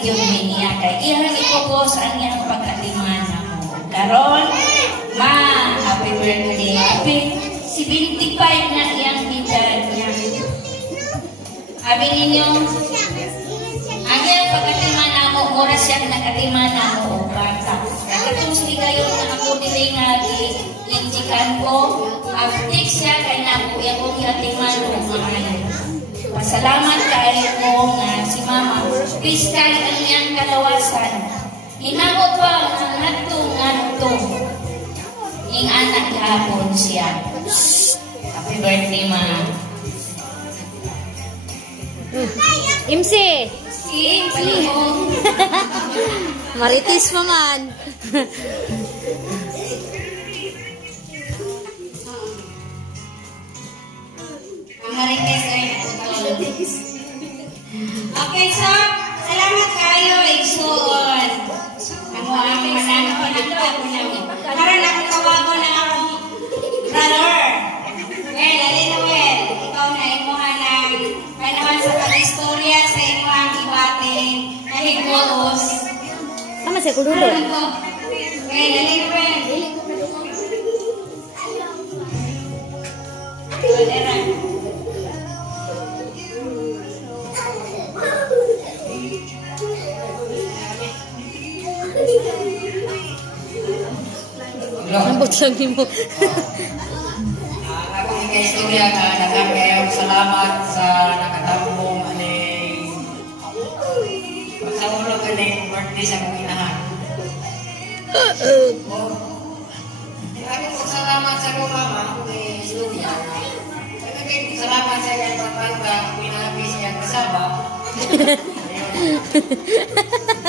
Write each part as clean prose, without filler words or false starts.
yun niya kay iyang ipupos ang iyang pagkatiman mo. Karon, ma, happy birthday. Happy 75 na iyang edad niya. Sabi ninyo, ang iyang pagkatiman na mo, mura siyang nakatiman na mo, bata. Katong sigayon na ako nilay nga i-injikan ko, aftik siya kay na po yung katiman mo mga. Pasalamat kayo mo nga si Mama. Piskal ang iyang kalawasan. Hinamot pa ang ngatong-ngatong. Ing anak hapon siya. Happy birthday, Ma. MC! Si, palihong. Maritis mo man. Marites ay natutulog. Okay, so, salamat kayo, Igsoon. Ang aming mananong panagpapon namin. Karoon ako tawago ng akong brother. Well, Alinoel, ikaw na imuha ng naman sa pag-istorya sa imuhang ibating kahigulos. Tama siya, kudulo. Well, Alinoel. Lambot lang mo. Ako yung kaistorya na nagkakayong salamat sa nakatambong aning magsaulog aning birthday sa kong inahan. Ako salamat sa kong mama, ako kay istorya. Salamat sa kong pagpagka, pinabi siya kasama.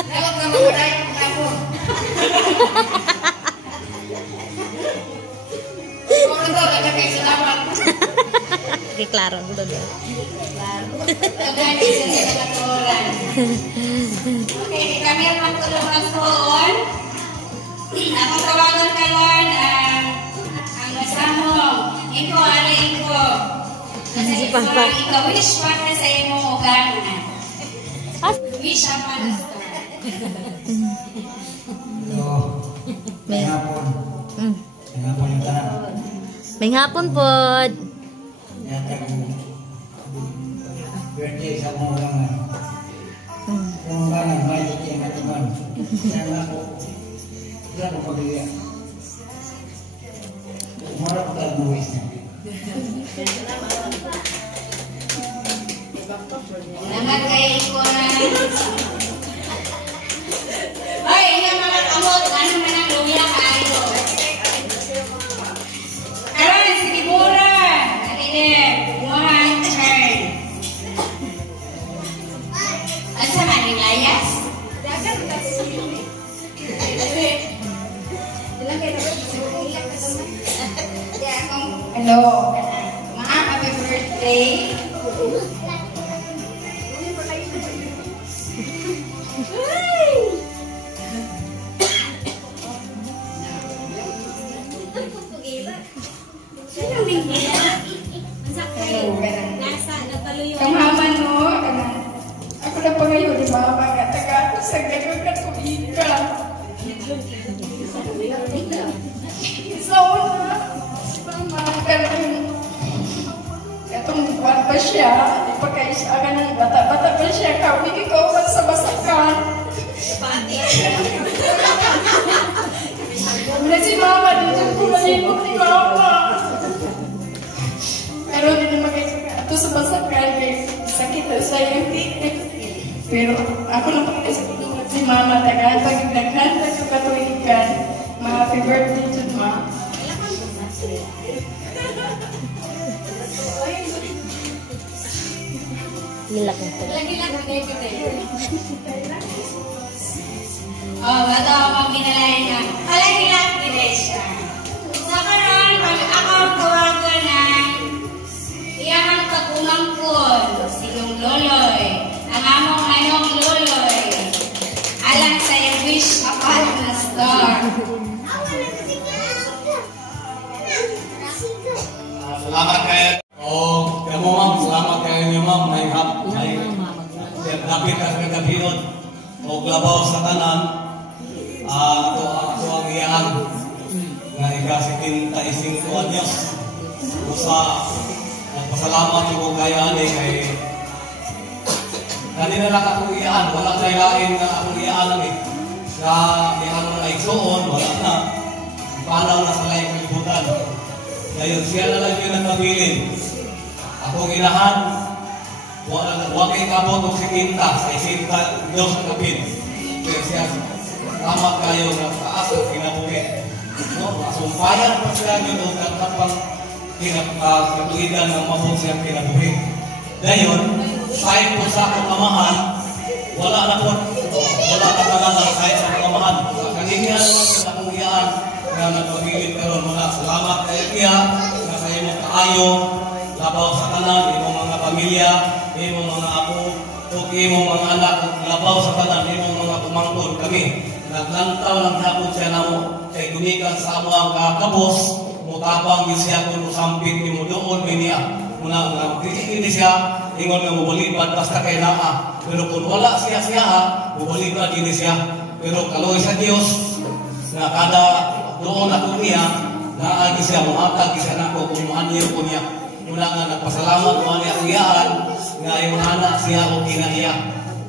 Dapat na mamatay ang ako. Okay, klaro. Okay, kami ang magtulungan poon. Ako tawagan ka Lord ang masamong. Iko, ano iko? Kasi ikaw, wish pa na sa imo uganan. Wish ang panastor. May hapon. May hapon yung tanang. May hapon po. Birthday sa mga ulangan. Mga ulangan, magic yung katiman. Sana ako, wala ko pag-iyak. Umarap ka ang buwis niya. Salamat kayo ko na. Ay, yung mga kamot, ano man ang luya kayo. Karoon, sige mura. Alin, bumahan, turn. Asa man, nilayas? Hello. Ma, happy birthday. Kamaman mo, ako na pa ngayon, di ba? Mga taga ako sa gano'n na kumika. So, mama, katong buwan pa siya, di pa kayo siya, ng bata-bata pa siya, kawig ikaw sa basakan. Wala si mama, dito ko malibog ni mama. Pero hindi naman kayo ito sa basakan, sakit na sa iyo. Pero ako lang pagkita sa pinunod si mama, taga-daghan sa katuwigan. Happy birthday to ma. Gilak mo po. Lagi-lag mo na oh, bato ako pinalayan niya. Palagi-lag nila siya. Sa karoon, ako tawagan na iyakang pag-umangkol. Sigong loloy. Ang among anong loloy. Alang sa'yo wish upon a star. Salamat kayo. Oh, kamu ma'am, salamat kayo niyo ma'am. May lapit ka sa kagabiyot. O labaw sa tanan, ato ang iyaan nga ikasikin taising ko ang Diyos. Usa, nagpasalamat ko kaya kay kanina lang akong iyaan, wala na ilain na akong iyaan lang sa iyaan na igsoon, wala na. Panaw na sa layang kalibutan. Ngayon, siya na lang yung nagpabilin. Akong inahan, huwag kay kabot o sikinta sa isinta Diyos na kapit. Kaya siya, tama kayo na taas o kinabuhi. Sumpayan pa sila yun o kapang katulidan ng mabot siya kinabuhi. Ngayon, sahit po sa akong amahan, wala na po, wala na talaga sahit sa akong amahan. Kanina naman sa akong iyaan na nagpabilin karon mga salamat kayo kaya na sa iyong kaayo, labaw sa tanan, imong mga pamilya, imong mga apo, o imong mga anak, labaw sa tanan, imong mga pumangkod kami. Naglantaw lang hapon siya na mo, kay gumikan sa amo ang kakabos, mutabang yun siya kung usampit ni mo doon, minia. Muna nga, kritik siya, ingon nga mubaliban, basta kay naa. Pero kung wala siya, mubaliban din siya. Pero kaloy sa Diyos, na kada doon ako niya, naagi siya, muhatag siya na ko, kung maanyo ko niya. Muna nga, nagpasalamat mo niya ang iyaan, nga yung anak siya o kinaiya.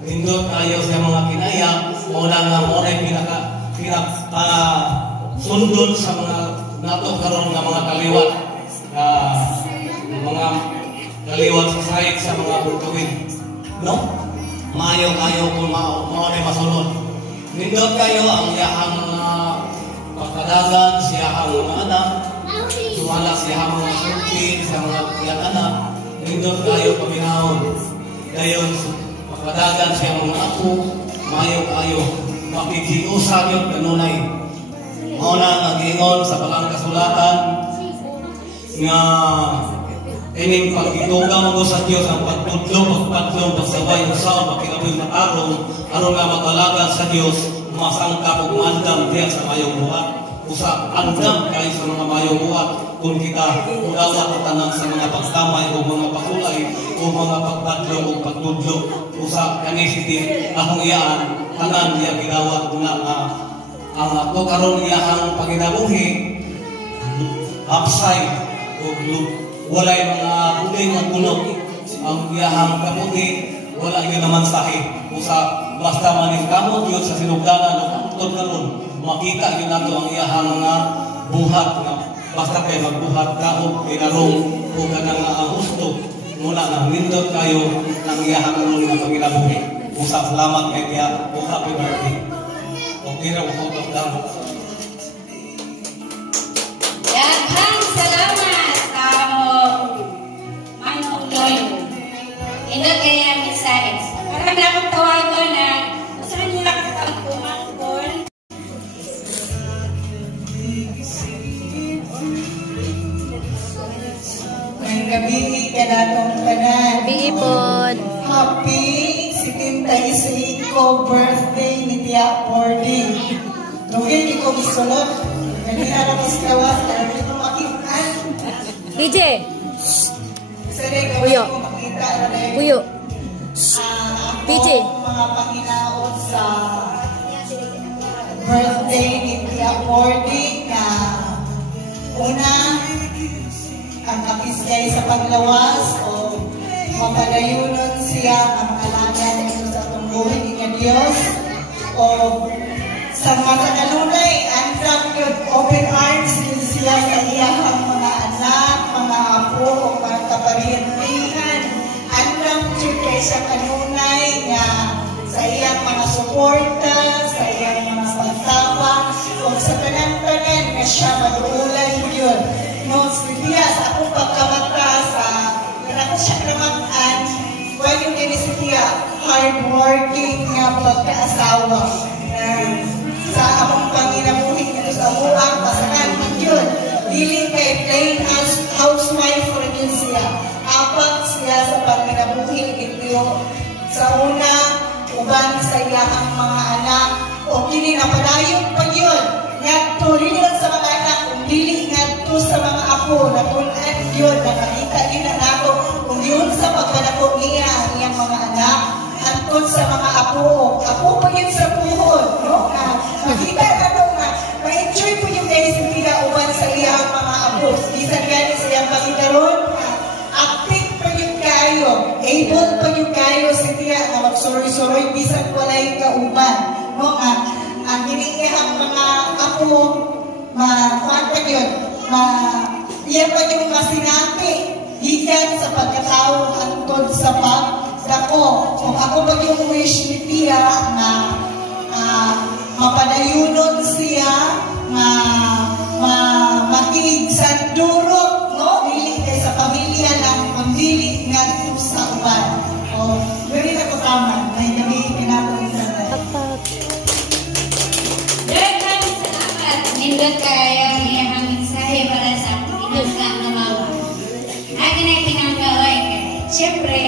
Hindot tayo sa mga kinaiya, muna nga muna yung sundot sa mga nato karon nga mga kaliwat. Mga kaliwat sa sahig sa mga bultuwin. No? Maayo-ayo kung maunay masunod. Nindot kayo ang iyahang mga pagkadagan, siyahang mga anak, sumala siyahang mga sultin, sa mga iyang anak, nindot kayo paminahon. Dayon, pagkadagan siyang mga ako, maayo-ayo, mapigiusan yung kanunay. Mauna nag-ingon sa palang kasulatan, nga ining pagitugang mo sa Diyos ang pagtudlo, pagsabay mo sa makinaboy na aron nga mag-alagan sa Diyos, masangka kung andam diya sa mayong buhat. Usa, andam kayo sa mga mayong buhat kung kita udawat at tanan sa mga pagtamay o mga pakulay o mga pagtadlo o pagtudlo. Usa, kanisiti, akong iyaan, tanan niya ginawat na ang ako karon iyahang paginabuhi, upside, walay mga puting at bulok ang iyahang kaputi, wala yun naman sahi. Usa, basta maning kamot yun sa sinugdanan o angkod na ron, makita yun nato ang iyahang mga buhat na basta kayo magbuhat kahog, pinarong o ganang nga ang gusto. Muna na, nindot kayo ng iyahang ron na panginabuhi. Usa, salamat kay kaya, o happy birthday. O tira mo photo down. Daghang salamat Ito kaya mensahe. Parang na akong tawagan na saan niyo nakatawag kumangkol? Ngayong gabi ka na itong tanan. Gabi ipon. Happy 75 birthday ni Tia Pordy. Nungin ito gisulot. Kanina na mas kawas. Karami ito makitaan. DJ. Puyo. Puyo. PJ. Mga panginaon sa birthday ni Tia Pordy na una, ang kapiskay sa paglawas o mapadayunon siya ang alagan nito sa tungguhin ni Diyos o sa mga kanalunay, andang yun, open arms din siya sa iyahang mga anak, mga apo o mga kaparintihan. Andang yun kay sa kanunay nga sa iyang mga suporta, sa iyang mga pagtapa, o sa tanan-tanan na siya maduulan yun. No, siya sa akong pagkamata sa ako siya naman pwede din siya hardworking nga pagkaasawa. Sa akong panginabuhi nito sa buang pasakan yun. Dili kay plain as housewife for din siya. Apat siya sa panginabuhi nito. Sa una, uban sa iyang mga anak o kini napadayon pa yun. Ngadto dili lang sa mga anak, kung dili ngadto sa mga apo na tunan yun, nakakita din na nato kung yun sa pagpanako niya ang iyang mga anak, hantod sa mga apo. Apo pa yun sa bisan gani siya pagkaroon, active pa yung kayo, able pa yung kayo siya na magsuroy-suroy, bisan walay kauban. No, ang hinihihang mga ako, kuwan pa yun, iyan pa yung masinati, higan sa pagkatao hangtod sa pagdako. Kung ako ba yung wish ni Tia na mapadayunon siya, makigsandurot, no? Dili kay sa pamilya lang, ang dili nga dito sa uban. O, gawin ako tama, may gabi pinapawin sa tayo. Maraming salamat. Nindot kayo ang mensahe para sa pinagkakamawa. Akin ay pinanggaway kay. Siyempre,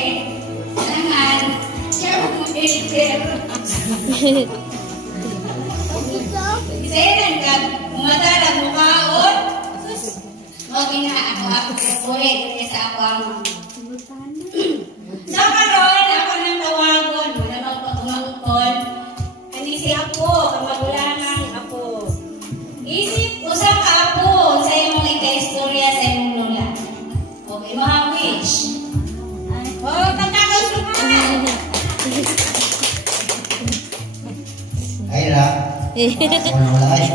kailangan siya mag-militer. Isayanan ka, umatalag mukhaon. Huwag nga ako kapulit sa ako ang so karon, ako nang tawagon. Wala magpagumangkol. Kanisi ako, kamagulangan ako. Isip, usang ako sa imong ika-istorya sa imong lola. Okay, mga wish. Oh, pagkakasuman! Ayra. Wala ay.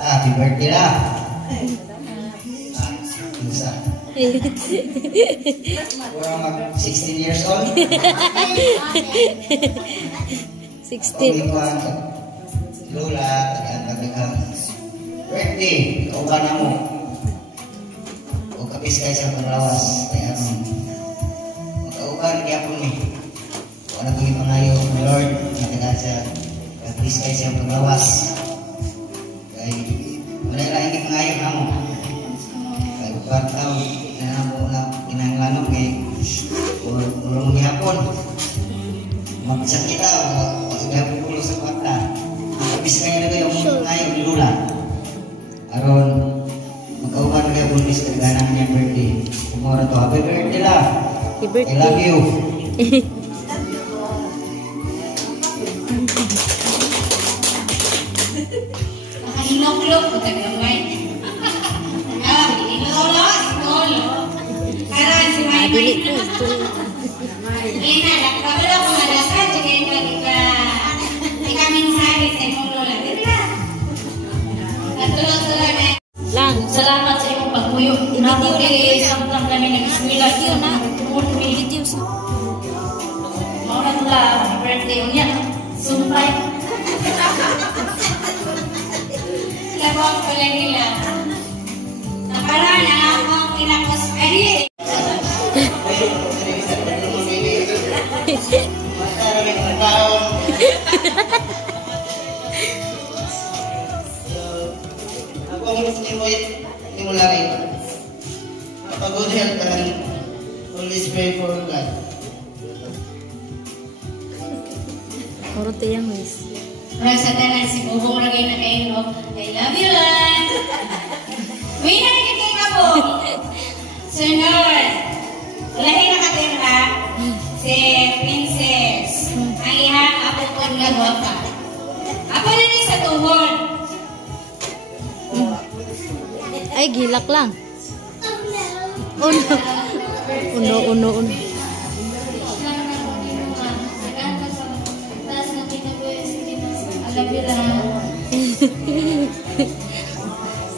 Happy birthday na. Isa. Kurang mag 16 years old. 16. Lola, tagaan birthday. Kauban na mo. Huwag kapis kayo sa panglawas. Kaya magkauban kaya po ni. Wala ko yung pangayo, my Lord. Natagaan sa kapis kayo sa panglawas. Kaya wala lang yung pangayo na mo. Kaya upan tao, inanamo na pinanglanong kay ulong gihapon. Magsakit tao, magsakit pulo sa mata. Kapis kayo na kayo ang pangayo ni Lola. Aron, magkauban na kayo buntis kaganan niya birthday. Kumura to, happy birthday la. Happy birthday. I love you. Nakahinok-lok ko tagamay. Inolo. Karan si Maymay. Ina, nakakabala ko nga dasal. Tsaka yung ika-mensahe sa imong lola. Dila. Katulog-tulog na. Lang. Salamat sa iyong pagmuyo. Ako din, samtang kami nag-ismila. Video na. Video. Videos. Mauna ko lang. Happy birthday. Unya. Sumpay. Labang pala nila. Nakarana ako ang pinakos. Ay, Ako ang hindi mo lang ito. Pag-good health ka lang, always pray for God. Puro tiyang miss. para sa tanan si Bubong lagi na kayo. I love you, Lan. Wina na kikay ka po. Sunod. Lahi na katira si Princess. Ang ihang ako po nga gwapa. Ako na ni sa tuhod. Ay, gilak lang. Uno. Uno.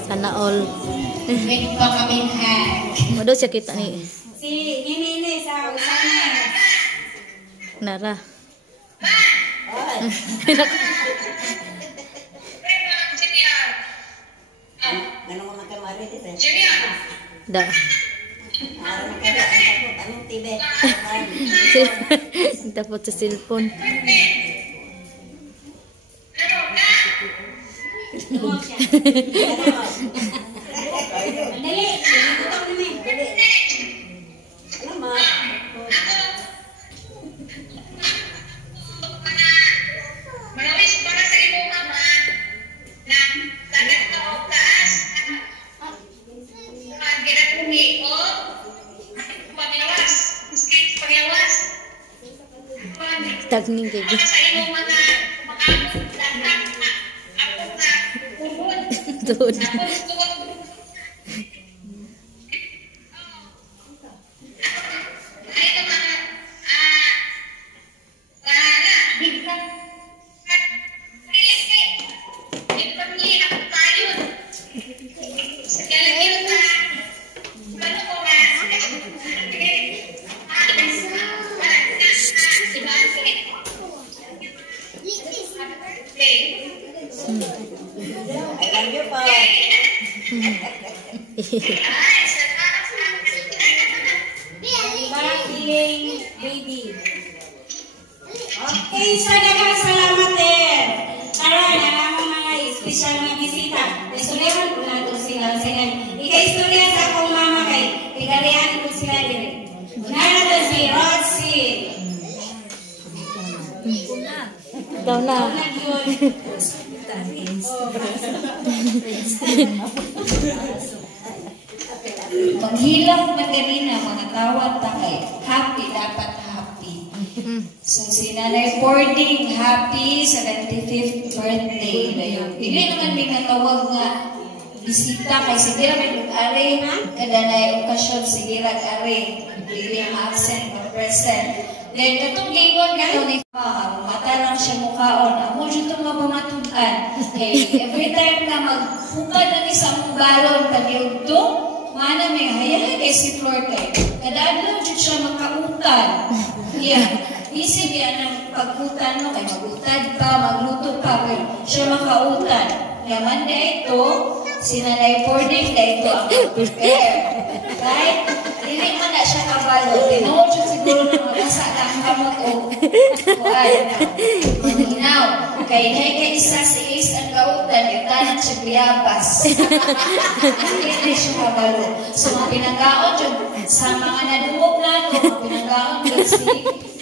Sana all. Wait pa kami hag. Mado siya kita ni Si Nini sa usanan. Nara. Ganun mo magkamari dito eh. Da. Araw ka ba? Anong tibe? Tapos sa cellphone. Dali, itutok na ni. Salamat. Manawis para sa imong ama na dagat ka o taas. Ang ginatumi o paglawas. Paglawas. Tagning kay Para sa imong mga dagat na ako na ubod. Tuod. Tapos tuwa Kalagyan ka. Ano ko ba? I love you po. Baby. Okay, sa daghang salamat din. Karon ang mga espesyal nga bisita. Istoryahan ko na ito sila. Ika-istorya sa akong mama kay igarihan ko sila din. Unara to si Roxy. Ikaw na. Maghilak man ganina, mga tawad takay. Happy, dapat happy. So, si Nanay Boarding, happy 75th birthday. Hindi naman may natawag nga bisita kay sige may mag-ari. Kada na yung okasyon, sige mag-ari. Hindi absent or present. Then, katong gingon ka ito ni mata lang siya mukhaon. Amo dyan itong mapamatunan. Okay, every time na magpukad ng isang balon, kaniyog to, mana may hayahan kay si Flor kay. Kadadlaw dyan siya makautan. Yeah. Isip yan ang pagkutan mo kay magutad pa, magluto pa, kay siya makautan. Yaman na ito, si Nanay Boarding na ito ang prepare. Right? Hindi man na siya kabalo. Tinood siya siguro ng magasa ng kamot o kuhaan na. Maninaw. Kaya kay isa si Ace ang kautan, itanan siya biyabas. Hindi siya kabalo. So, mga pinagaon dyan, sa mga naduwag na ito, mga pinagaon dyan si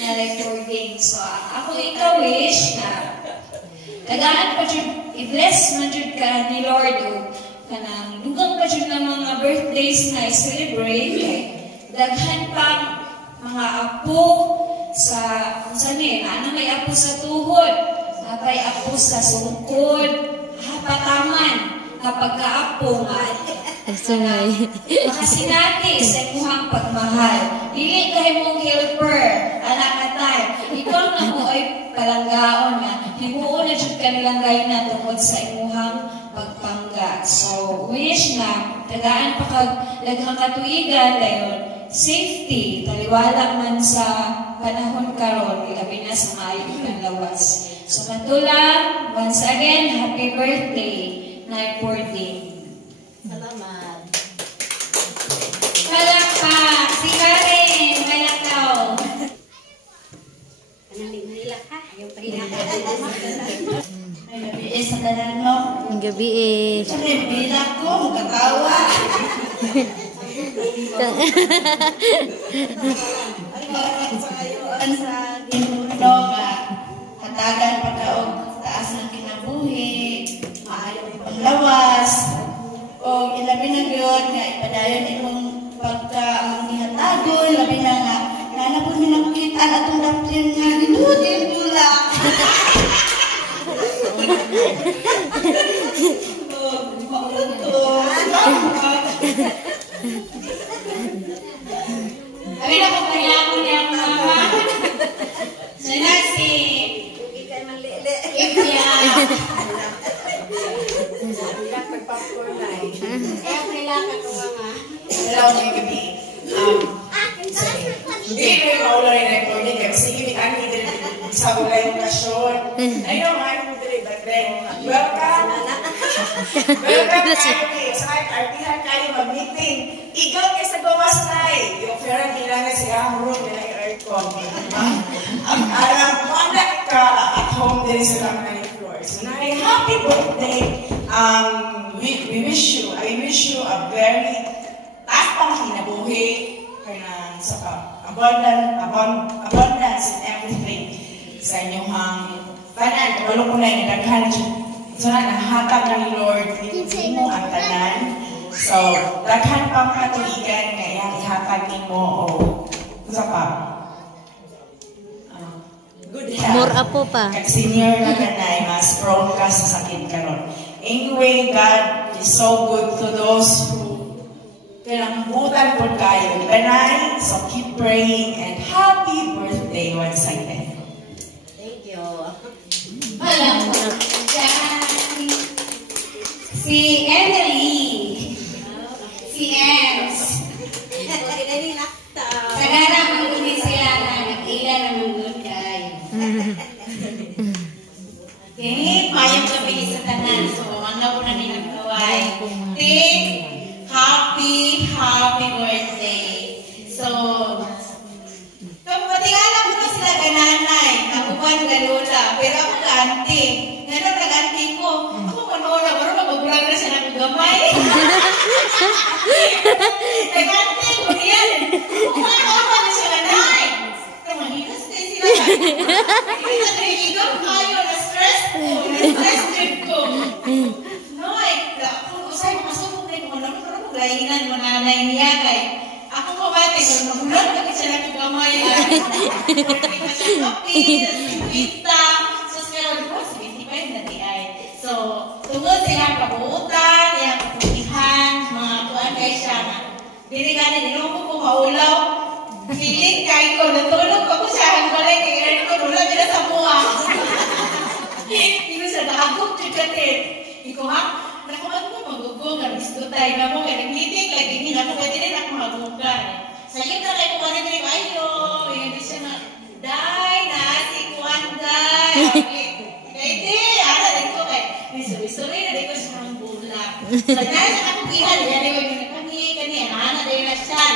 Nanay Boarding. So, ako ika-wish na tagaan pa dyan, i-bless man dyan ka ni Lord o kanang dugang pa dyan ng mga birthdays na i-celebrate kay daghan pang mga apo sa kung saan ano may apo sa tuhod, may apo sa sungkod, hapataman kapag kaapo nga makasinati sa imuhang pagmahal. Dili kayo mong helper, anak atay. Ikaw na mo ay palanggaon na himuon na dyan kanilang gaya na tungkol sa imuhang pagpangga. So, wish na tagaan pa kag daghang katuigan dayon safety, taliwala man sa panahon karon, ilabi na sa maayo ng lawas. So, katulang, once again, happy birthday, Nay Boarding. Salamat. Palakpak, si Karen, may lakaw. Nalilak ha? Yung pahilak. Ay, gabi sa tanan mo. Ang gabi eh. Siyempre, bilak ko, magkatawa. Ang sa ginuno nga, hatagan pagkaog taas ng kinabuhi, maayo ang panglawas, o ilabi na yun nga ipadayon imong pagka-manghihatagon, labi na nga, nanapod mi nakukita na itong daplin nga, dinudin pula. Abi na ko kaya ako niya ang mama. Sina si Hindi kayo manlili. India. Bilak pag-popcorn na eh. Kaya kailangan ko mga. Hello, may gabi. Hindi ko yung maula rin recording kasi sige, ang hindi sa wala yung kasyon. Ayun, mahal mo dili, but then, welcome. Welcome kayo. Sa kahit artihan kayo mag-meeting. Ikaw kayo sa gawas na eh. Yung pera kailangan siya ang room nila yung aircon. Alam, wala ka at home din sa lang na yung floor. So, na happy birthday. I wish you a very tapang kinabuhi kanang sa abundance in everything sa inyong tanan. Kabalo ko na yung nagaghan so na nahatag na ni Lord hindi mo ang tanan. So, daghan pang katuigan nga iyang ihatag ni mo o sa pa good health. More apo pa. Kag senior na kanay, mas prone ka sa sakit karon. Anyway, God is so good to those who kailangan po kayo. Kanay, so keep praying and happy birthday once again. Thank you. Palakpak. Si Emily. Ting, happy birthday. So, kapatingala ko na sila gananay, nakuban ka lola, pero ako ka auntie. Ganun nag-auntie ko, ako manola, baro mag-vlog na siya ng gamay. Nag-auntie ko yan. Kumakawa na siya ganay. Pero mahigas kayo sila. Mahigas kayo, igaw kayo, na-stress ko. No, usay mo kasubok na yung mga lainan mo nanay niya kay ako ko ba kung magulat na siya lang gamay happy, pita, so siya ko 75 na di ay. So, tungod siya kabuutan, yung kaputihan, mga tuan kay siya nga. Dili ka na, dinungo ko maulaw, feeling kay ko, natulog ako siya, ang balay kay Erin ko, nula bila sa buha. Hindi ko siya nakagok, chikatin. Iko ha? Nakuha ko magugong, gusto tayo na mo, kaya nag-meeting, like, hindi na ako pwede rin ako magugan. Sa'yo na kayo kuha rin rin, ayo, hindi siya na, day, nasi, kuhan, day. Pwede, ala, rin ko, kaya, sorry, na rin ko siya ng bulak. So, dahil sa akong pihal, yan, rin ko, kani, ana, rin na siya,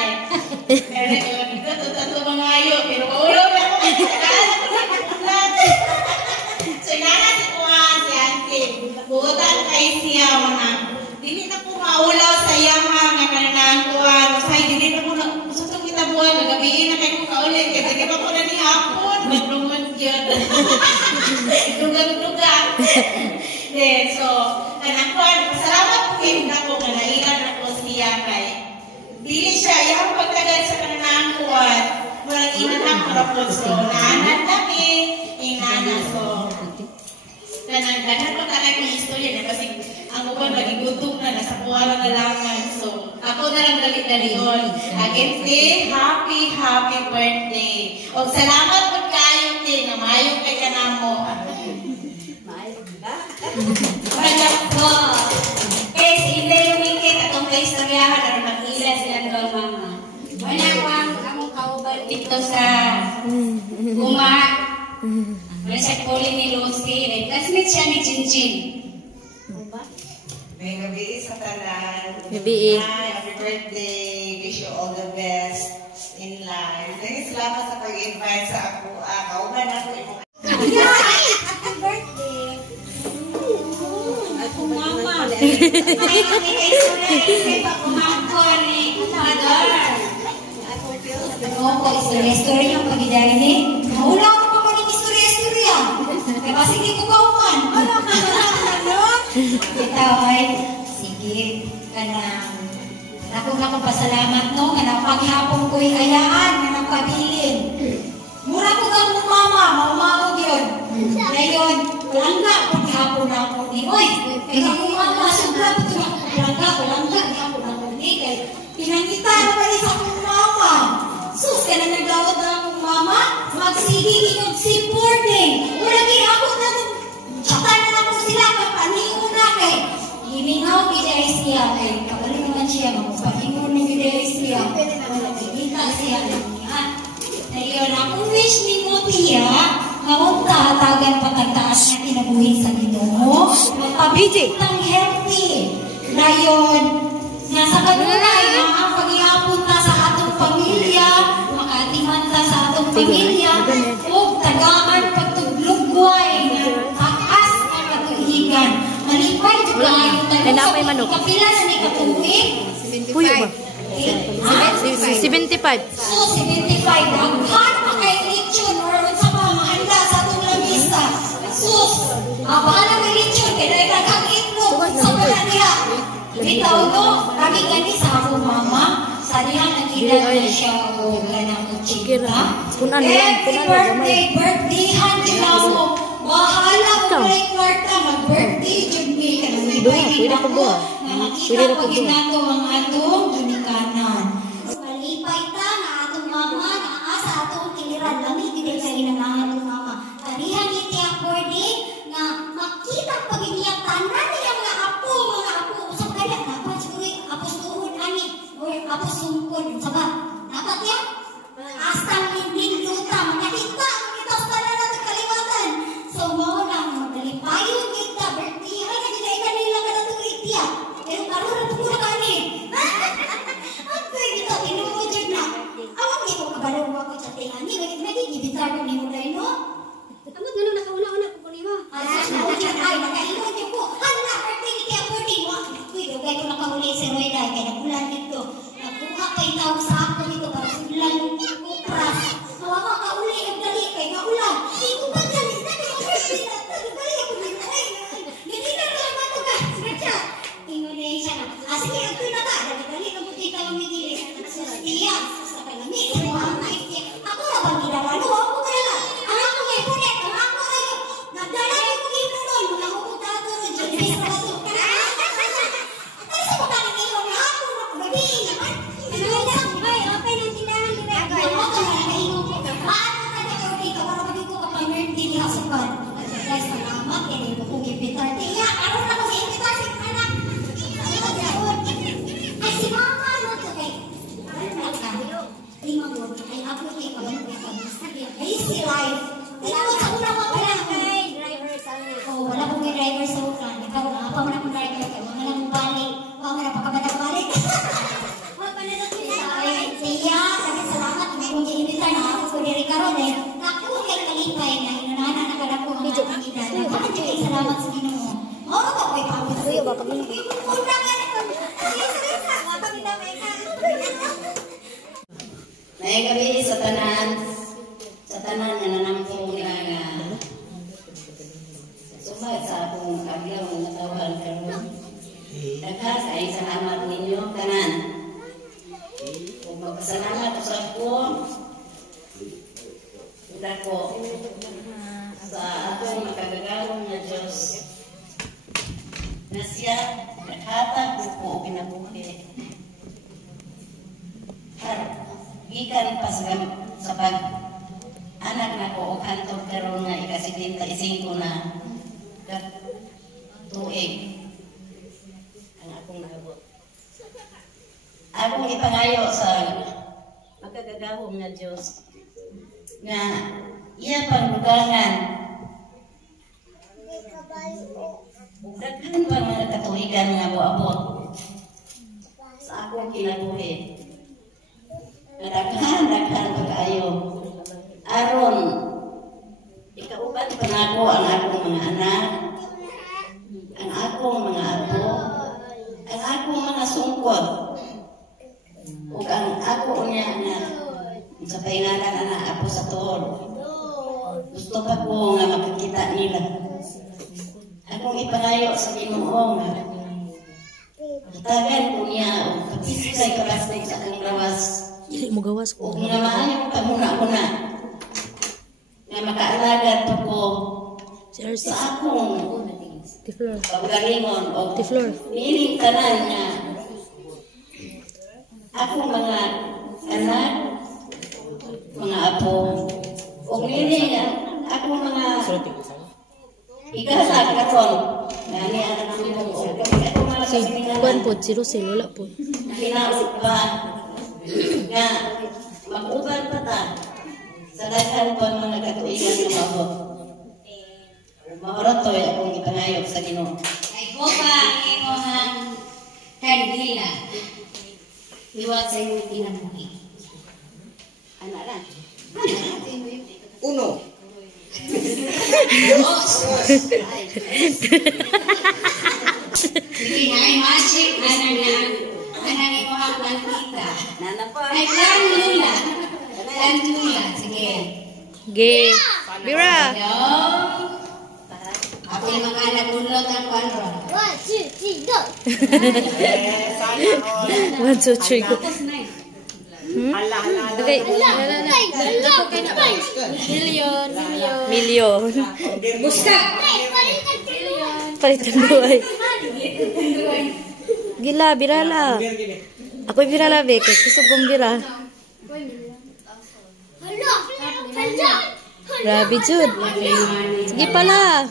pero ito, ito, mga ayo, pero maulaw na ako, kaya, so, nana, si kuhan, si auntie, buutan kayo siya, mga, dili na po maulaw sa yaman na kananangkuhan. Masay, dili na po na, gusto kita buwan, nagabiin na kayo kaulit. Kaya dili pa po na ni hapon. Maglungan yun. Dugang-dugang. So, kanangkuhan, pasalamat po kayo na po, kanailan na po siya kay. Dili siya, yung pagtagal sa kananangkuhan, walang inanak para po. So, naanan kami, inanan. So, kanang pa talaga yung istorya na kasi ang uban magigutom na, nasa puwala na langan. So, ako na lang dali-dali yun. Again, happy birthday. O, salamat po kayo, Te, na mayong kay kanamo. Mayong ba? Mayong po. Eh, si Inday Lumingkit, atong kaistoryahan, na mag-ilan silang daw, mama. Wala ko ang kauban dito sa Guma. Wala siya puli ni Lucy. Classmate siya ni Jinjin. May gabi sa tanan. Gabi. Happy birthday. Wish you all the best in life. Thank you salamat sa pag-invite sa ako. Kauban ako. Happy birthday. Ako mama. Ay, kay Sunay. Kay Pakumangkor ni Mother. Ako, istorya yung pag-idari ni. Maula ako pa pa ng istorya. Kaya ba, sige ko kauman. Ano? Ito ay, sige, kanang akong pasalamat no, kanang paghapon ko'y ayaan, kanang pabilin. Mura ko kang mama, maumawag yun. Ngayon, langga, paghapon na ako ni, oy, kaya kong mama, sobra po ito na, langga, di ako nakunig, pinangita na pa rin sa akong mama. Sus, ka na nagdawad na akong mama, magsiging yung supporting. Wala kayo ako na tsaka na ako sila, kapaniho na kay himingaw biday siya kay kabalik naman siya, magpahingo na biday siya, magkikita siya niya. Ngayon, akong wish ni mo tiya, ngawang tahatagan patagtaas na kinabuhin sa Ginoo, magpabitang healthy. Ngayon, nasa kanunay na ang paghihapon ta sa atong pamilya, makatiman ta sa atong pamilya, o tagaan pagtuglugway na taas na katuhigan. Malipay juga ayo tayo sa kapila na ni katuig. Puyo ba? 75. So, 75. Daghan pa kay lechon or sa pamahanda sa atong lamisa. Sus, abala kay lechon, kaya daghang itlog sa kanila. Bitaw no, kami gani sa akong mama, sa dihang nagkita na siya o ganang kuchika. Happy birthday-han sila mo. Bahala ko kay kwarta, mag-birthday, jud me. Kanang may pwede ako na makita ko ginato ang atong ginikanan. Malipay ta na atong mama, na sa atong kiliran. Lami, hindi kayo na atong mama. Tarihan iti ang birthday, na makita pag-iniyak tanan niya mga apo. Usap kaya, dapat siguro apo suhod ani, o apo sungkod. Sabat, dapat yan? Astang linding luta, makakita, makita sa tanan natin kaliwatan. So, mo na, magdalipayon kita, birthday, ay, nagigay ka nila ka na ito, pero karoon May gabi sa tanan nga nanampong nga sumat sa akong aglaw nga tawhan karon. Daghang kay salamat ninyo tanan. Ug magpasalamat sa ako dako sa akong makagagawang nga Dios. Na siya naghatag ko kinabuhi. Gikan pa sa pag anak na ko o kantong karon nga ika-75 na tuig ang akong nahabot. Akong ipangayo sa magkagagawong nga Diyos nga iya panglugangan ug daghan pa mga katuigan nga moabot sa akong kinabuhi. Daghan pag-ayo aron ikauban pa nako ang akong mga anak, ang akong mga apo, ang akong mga sungkod ug ang ako niya nga sa paingalan anak apo sa tuod. Gusto pa ko nga makakita nila. Akong ipangayo sa Ginoo nga tagan ko niya o kapisay kalastig sa akong lawas. Dili mo gawas ko. Ug nga maayo pa muna nga makaalagan pa ko sa akong Tiflor. pagalingon o Tiflor. niiling tanan nga akong mga anak, mga apo, o niiling akong mga igalag karon nga ni anak ko o kami akong mga Si kasinanan Juan po, si Rosel, wala po. hinaot pa nga mag-uban pa ta sa daghan pa mga katuigan ng mabot. Mahorot to akong ipangayo sa Ginoo. Ay ko pa ang imong kandila. Iwat sa imong kinabuhi. Ana ra. Uno. Dos. Sige na magic anang imong plantita. Nana pa. Ay plantula. Plantula. Sige. Ge. Bira. Ako yung mga nagulot ang panron. 1, 2, 3, go. Okay. Million. Buska! Palitan buhay. Gila, birala. Ako'y birala, be. Kasi sugong bira. Grabe, Jud. Sige pala.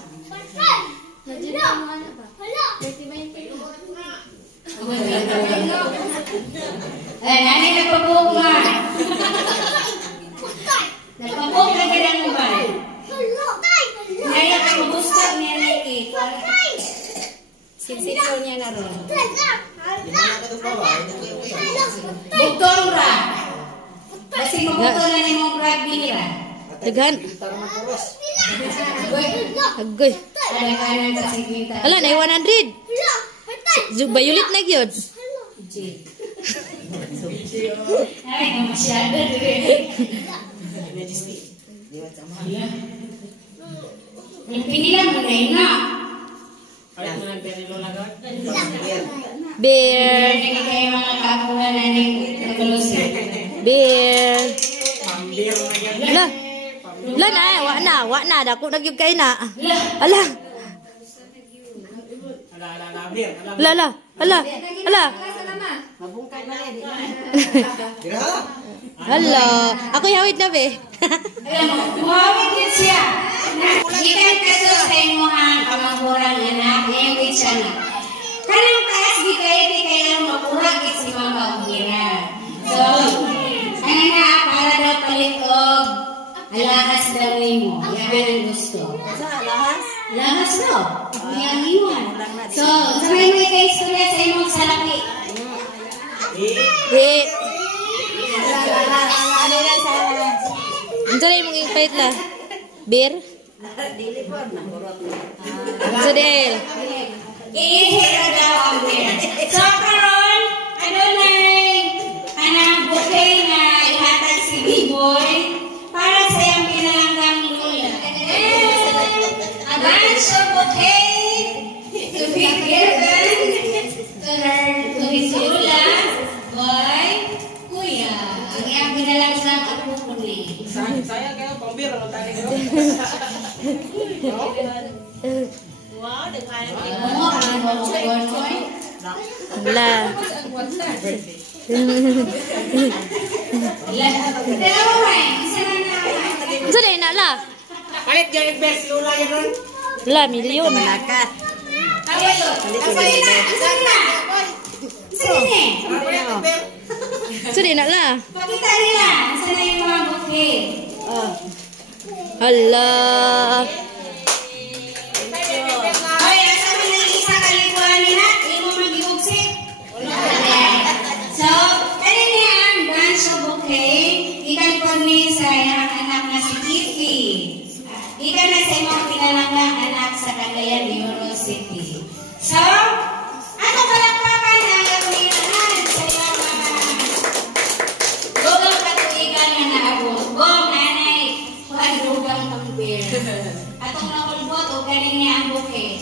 Eh, nani nagpabuhok nga. Nagpabuhok na ganang mo ba? Naya ka mabusta niya na Sigsikaw niya na ron. Bugtong ra. Kasi mabugtong na niya mong rugby nila. Daghan. Agoy. Kadang-kadang sa 50. Ala, na 100. Bayulit na gyud. Ay, masyado din. Pinilan mo na yun na. Beer. Hindi kayo mga kakuha na ng magulusin. Beer. Wala na, wa na. Dako nagyug kay na. Ala. Ala. Hello. Ako hawid na be. Mawawit yun siya. Ikan kaso sa imuhang kamangurang anak, iwit siya na. Kanang taas di kaya mapurag si Mama Ugira. So, ano na, para daw palitog, alahas daw mo. Yan ang gusto. Alahas? Alahas daw. Yan iwan. So, sabay mo ika-istorya sa imong salaki. Ano lang sa alahas? Unsa day mong invite la? Beer? Unsa day? Iihira daw ang beer. So, karon, anang bouquet na ihatag si B-Boy para sa iyang pinalanggang lula. A bunch of bouquet to be given to his lula by Kuya. Ang iyang pinalanggang apo ko ni. Sayang kayo, pambira lang tayo. Wow, daghan Ala. Unsa day na la? Palit yung best lula yun. Ala, milyon. Unsa day na la? Pakita nila. Saan na yung mga bouquet? Hala. Ay, asa man ang isa kalikuan nila? Imo mag-ibugsik. So, kani niya ang bunch of bouquet. Ikan po ni sa iyang anak na si Kifi. Ikan na sa imong pinalanggang anak sa Cagayan de Oro City. So, ano palakpakan ang gawinahan sa iyong mga lugang katuigan na naabot. Bong, nanay, huwag lugang pang beer. Atong nakulbot o galing niya ang bouquet.